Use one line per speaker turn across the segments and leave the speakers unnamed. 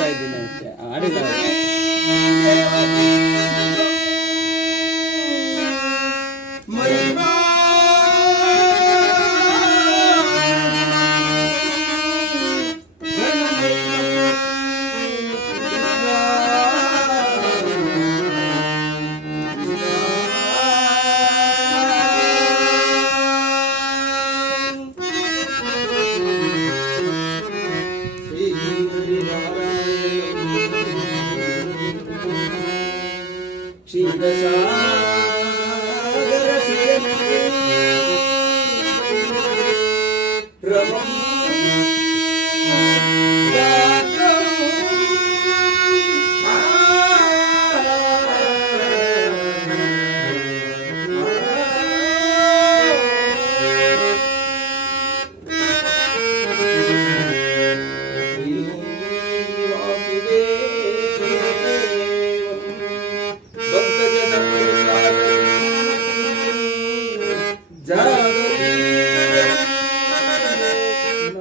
なありがとうございます
Shiva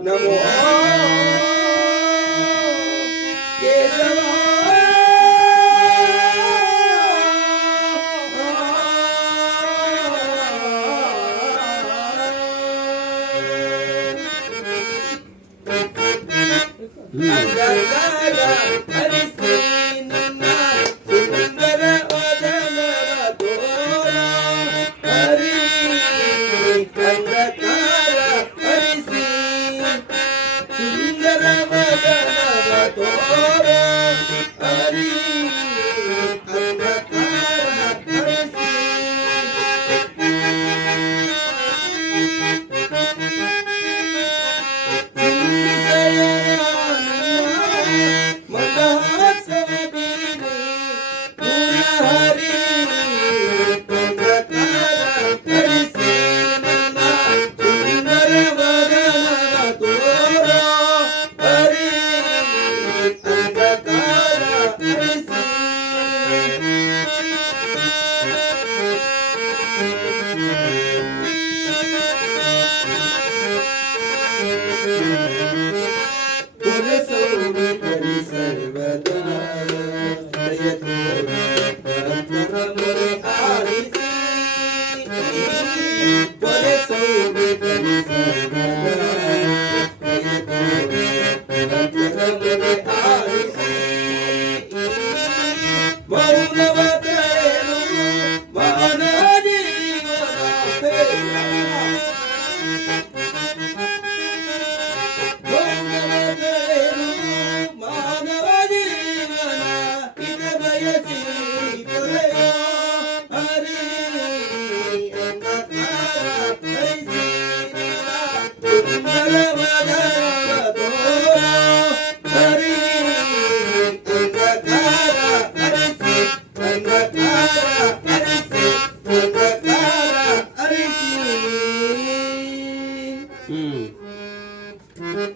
no more. Yes, Hare Hare Thank you.